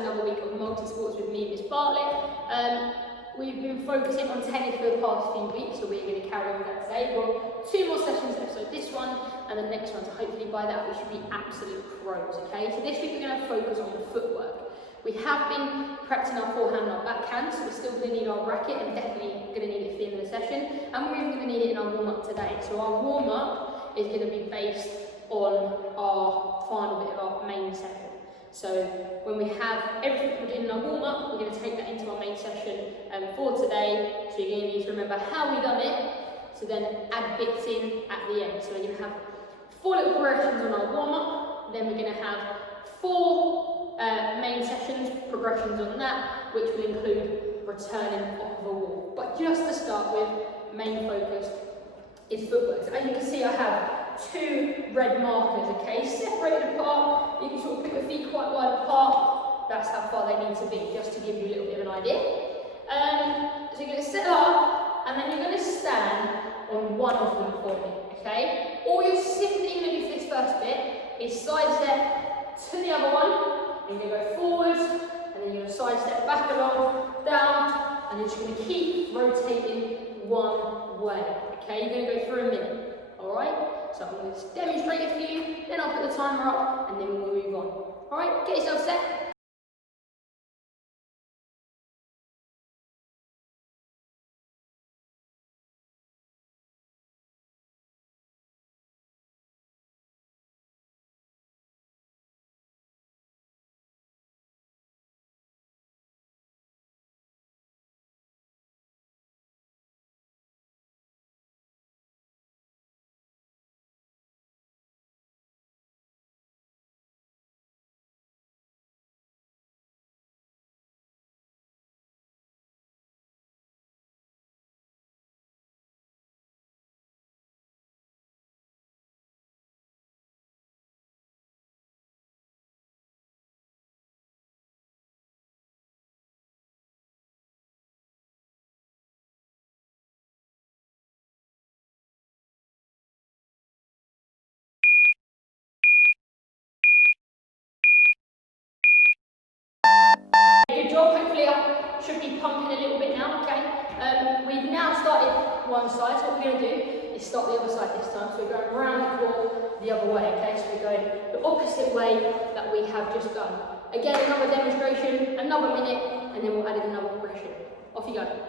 another week of multi-sports with me, Miss Bartlett. We've been focusing on tennis for the past few weeks, so we're going to carry on with that today. We've got 2 more sessions left, so this one and the next one, so hopefully by that we should be absolute pros, okay? So this week we're going to focus on the footwork. We have been practicing our forehand and our backhand, so we're still going to need our racket and definitely going to need it for the end of the session, and we're even going to need it in our warm-up today. So our warm-up is going to be based on our final bit of our main session. So when we have everything we did in our warm-up, we're going to take that into our main session for today. So you're going to need to remember how we done it, to then add bits in at the end. So we're going to have 4 little progressions on our warm-up, then we're going to have 4 main sessions, progressions on that, which will include returning off of a wall. But just to start with, main focus is footwork. So as you can see, I have 2 red markers, okay, separated apart. You can sort of put your feet quite wide apart. That's how far they need to be, just to give you a little bit of an idea. So you're going to set up, and then you're going to stand on one of them for me, okay? All you're simply going to do for this first bit is side step to the other one, and you're going to go forwards, and then you're going to side step back along, down, and you're just going to keep rotating one way, okay? You're going to go for a minute, all right? So I'm going to demonstrate it for you, then I'll put the timer up, and then we'll move on. All right, get yourself set. Good job, hopefully I should be pumping a little bit now, okay? We've now started one side, so what we're going to do is start the other side this time. So we're going round the court the other way, okay? So we're going the opposite way that we have just done. Again, another demonstration, another minute, and then we'll add in another progression. Off you go.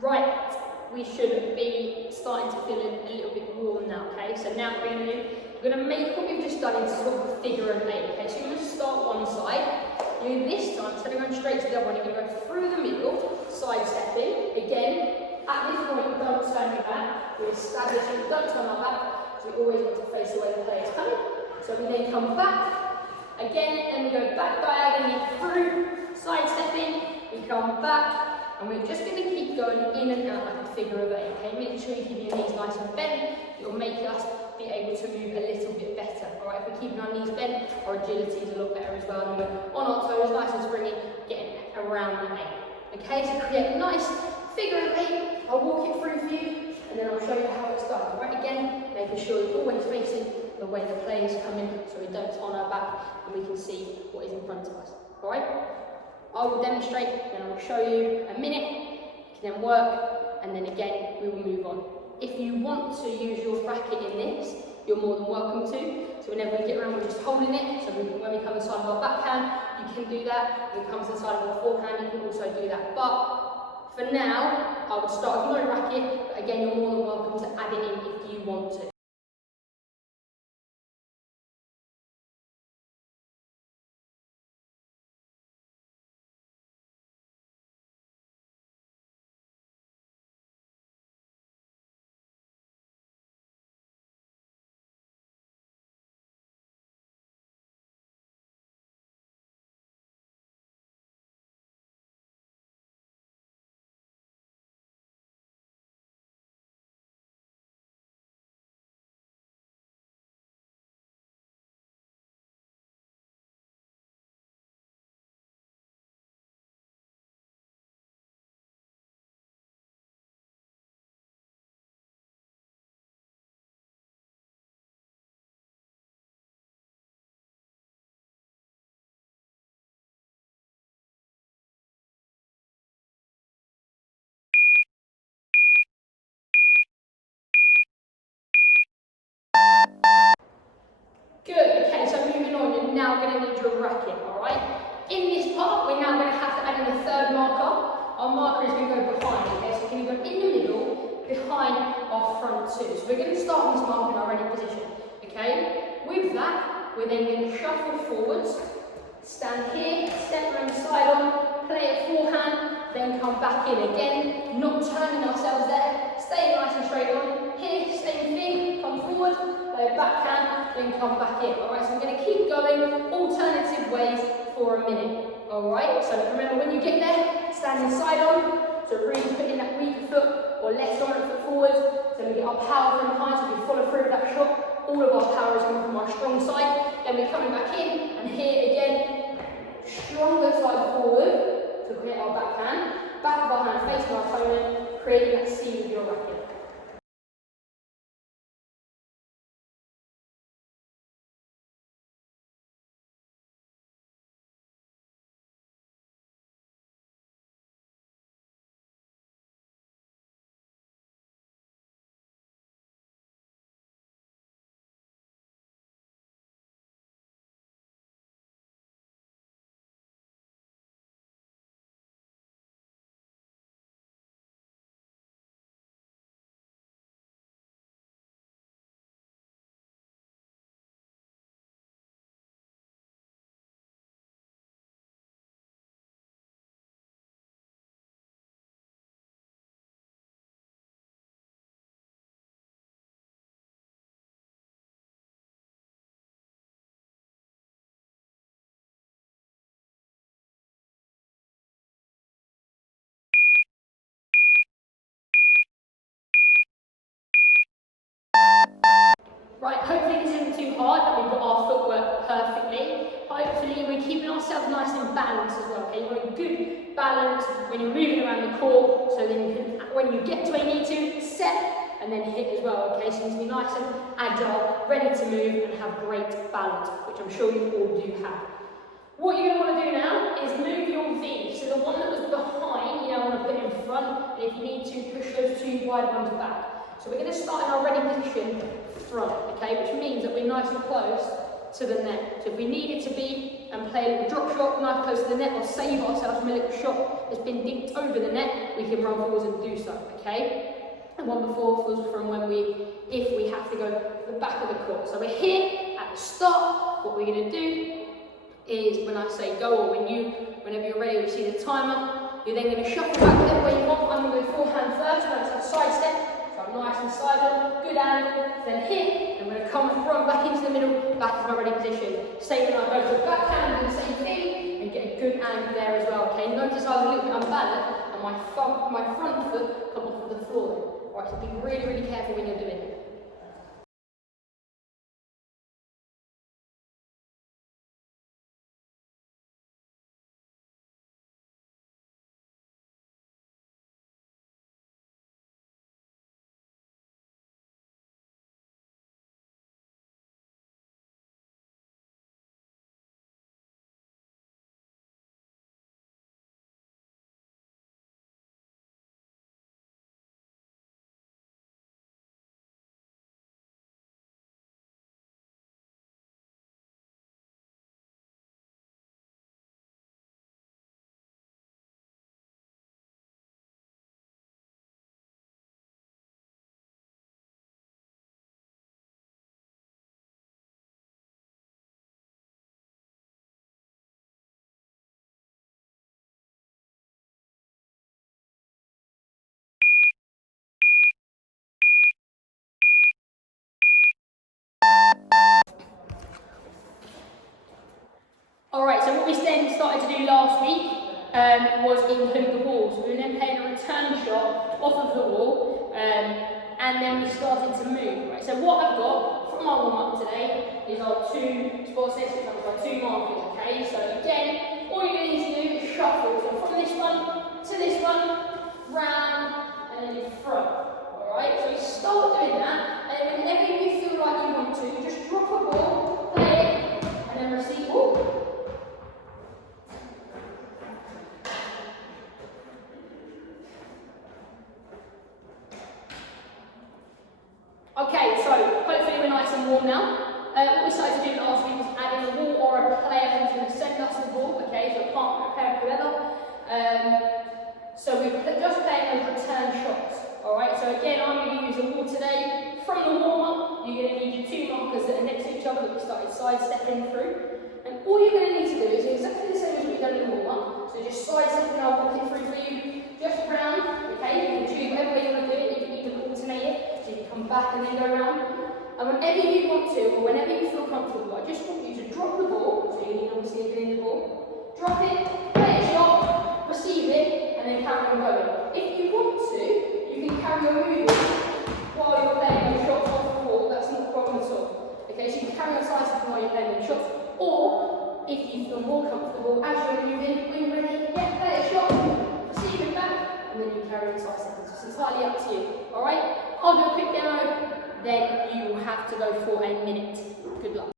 Right, we should be starting to feel a little bit warm now, okay? So now what we're going to do, we're going to make what we've just done into sort of a figure of 8, okay? So you're going to start one side. You this time, instead of going straight to the other one, you're going to go through the middle, side stepping. Again, at this point, don't turn your back. We're establishing, don't turn our back, so we always want to face the way the player is coming. So we then come back, again, and we go back diagonally through, side stepping, we come back, and we're just going to keep going in and out like a figure of 8, okay? Make sure you keep your knees nice and bent. It'll make us be able to move a little bit better, all right? If we're keeping our knees bent, our agility is a lot better as well. And we're on our toes, nice and springy, getting around the 8. Okay, so create a nice figure of 8. I'll walk it through for you, and then I'll show you how it's done. All right, again, making sure you're always facing the way the players come in, so we don't turn our back and we can see what is in front of us. All right? I will demonstrate, then I will show you a minute, you can then work, and then again we will move on. If you want to use your racket in this, you're more than welcome to. So whenever we get around, we're just holding it. So when we come inside of our backhand, you can do that. When it comes to the side of our forehand, you can also do that. But for now, I would start with no racket, but again, you're more than welcome to add it in if you want to. Good, okay, so moving on, you're now going to need your racket, alright? In this part, we're now going to have to add in a third marker. Our marker is going to go behind, okay? So we're going to go in the middle, behind our front two. So we're going to start this marker in our ready position, okay? With that, we're then going to shuffle forwards, stand here, step around the side on, play it forehand, then come back in again, not turning ourselves there, staying nice and straight on, here, same thing, come forward, play backhand, then come back in. Alright, so I'm going to keep going alternative ways for a minute. Alright, so remember when you get there, standing side on, so really put in that weaker foot or less dominant foot forward, so we get our power from behind, so we follow through with that shot, all of our power is coming from our strong side, then we're coming back in, and here again, stronger side forward, to create our backhand, back of our hand facing our opponent, creating that C with your racket. Right, hopefully this isn't too hard, that we've got our footwork perfectly. Hopefully we're keeping ourselves nice and balanced as well, okay? You want a good balance when you're moving around the court, so then you can, when you get to where you need to, set and then hit as well, okay? So you need to be nice and agile, ready to move and have great balance, which I'm sure you all do have. What you're going to want to do now is move your V. So the one that was behind, you now want to put in front, and if you need to, push those two wide ones back. So we're going to start in our ready position front, okay, which means that we're nice and close to the net. So if we need it to be and play a little drop shot, nice close to the net, or save ourselves from a little shot that's been dinked over the net, we can run forwards and do so, okay? And one before was from when if we have to go to the back of the court. So we're here at the start. What we're going to do is when I say go, or whenever you're ready, we see the timer, you're then going to shuffle back whatever way you want. I'm going to go forehand first, and that's a side step. So I'm nice and side on, good angle, then hit, I'm going to come front back into the middle, back to my ready position. Same when I go to the backhand, do the same thing, and get a good angle there as well, okay? Notice I was a little bit unbalanced, and my front foot come off of the floor. Alright, so be really, really careful when you're doing it. we then started to do last week was include the wall. So we were then playing a return shot off of the wall, and then we started to move. Right? So what I've got from our warm-up today is our 2 sports sessions, I've got 2 markers, okay? So again, all you're going to need to do is shuffle. So from this one to this one, round, and then in front. Alright, so you start doing that, and whenever you feel like you want to, just drop a ball, play it, and then receive ball. Okay, so hopefully we're nice and warm now. What we started to do last week was add in a wall or a player who's going to send us the ball, okay, so a partner, a pair, whoever. So we're just playing those return shots, alright? So again, I'm going to use a wall today. From the warm-up, you're going to need your 2 markers that are next to each other that we started sidestepping through. And all you're going to need to do is exactly the same as we've done in the warm-up. So just sidestepping, I'll walk it through for you. Just round, okay? You can choose whatever way you want to do it. You can even alternate it. So you can come back and then go round. And whenever you want to, or whenever you feel comfortable, I just want you to drop the ball. So you need obviously getting the ball. Drop it, play a shot, receive it, and then carry on going. If you want to, you can carry on moving while you're playing those shots off the ball. That's not a problem at all. Okay, so you can carry on sidestepping while you're playing those shots. Or, if you feel more comfortable as you're moving, when you're ready, yeah, play a shot, receive it back, and then you carry on sidestepping. So it's entirely up to you. Alright? I'll do a quick demo, then you will have to go for a minute. Good luck.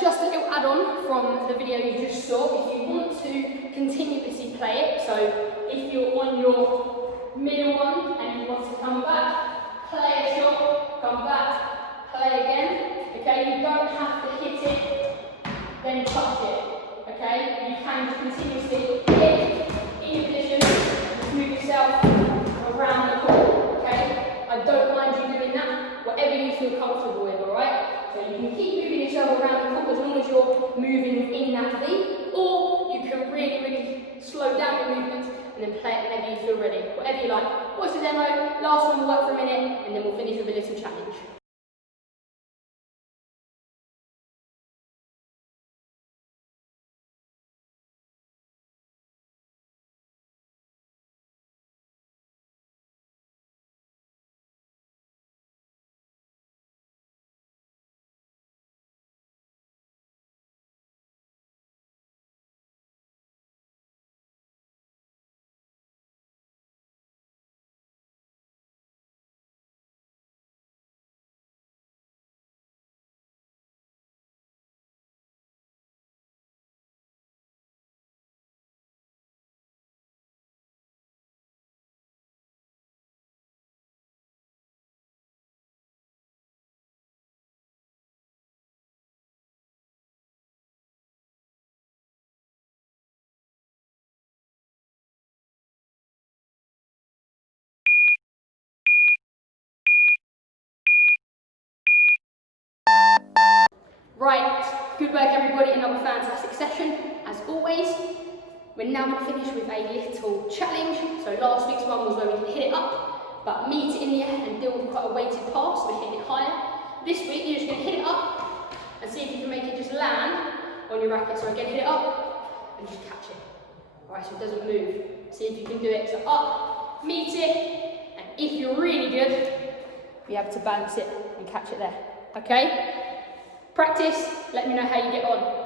Just a little add-on from the video you just saw. If you want to continuously play it, so if you're on your middle one and you want to come back, play a shot, come back, play again. Okay, you don't have to hit it, then touch it. Okay, you can just continuously hit in your position, and move yourself around the court. Okay, I don't mind you doing that, whatever you feel comfortable with. All right. So you can keep moving yourself around the court as long as you're moving within that beat, or you can really slow down your movements and then play it whenever you feel ready. Whatever you like. Watch the demo, last one will work for a minute, and then we'll finish with a little challenge. Right, good work everybody, another fantastic session. As always, we're now going to finish with a little challenge. So last week's one was where we can hit it up, but meet it in the air and deal with quite a weighted pass, so we're hitting it higher. This week you're just going to hit it up and see if you can make it just land on your racket. So again, hit it up and just catch it. Alright, so it doesn't move. See if you can do it. So up, meet it, and if you're really good, be able to balance it and catch it there. Okay? Practice, let me know how you get on.